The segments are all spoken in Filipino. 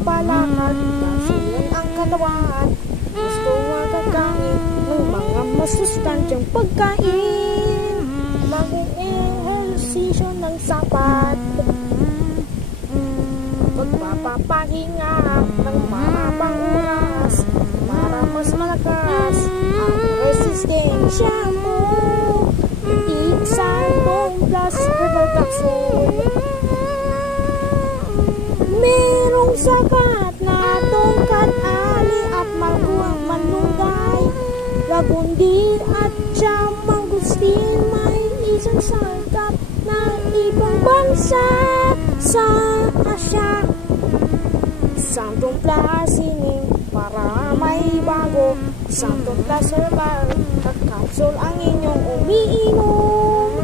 Palakad, kasiyan ang katawan. Gusto makakain ng mga masustansyang pagkain. Mag-ehersisyo ng sapat. Pagpapapahinga ng mahabang oras para mas malakas ang resistensya mo. Iksantong plus herbal capsule. Merong sakat na tongkat, ali at maruang manunggay, lagundi at siyang mangustin. May isang sangkap na ibang bansa sa Asya. Santong plus sining para may bago. Santong plus herbal capsule ang inyong umiinom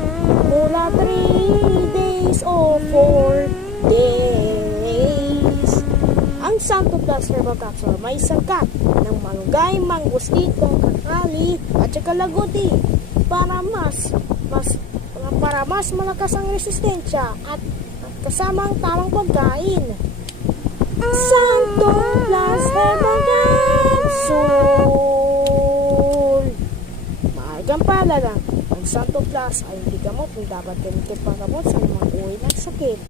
mula 3 days o 4 days. Ang Santo Plus Herbal Capsule may sangkap ng malunggay, mangustito, kakali at saka laguti para mas malakas ang resistensya at kasama ang tamang pagkain. Santo Plus Herbal Capsule. Maagang paalala, ang Santo Plus ay hindi gamot kung dapat gamitin panggamot sa mga uri ng sakit.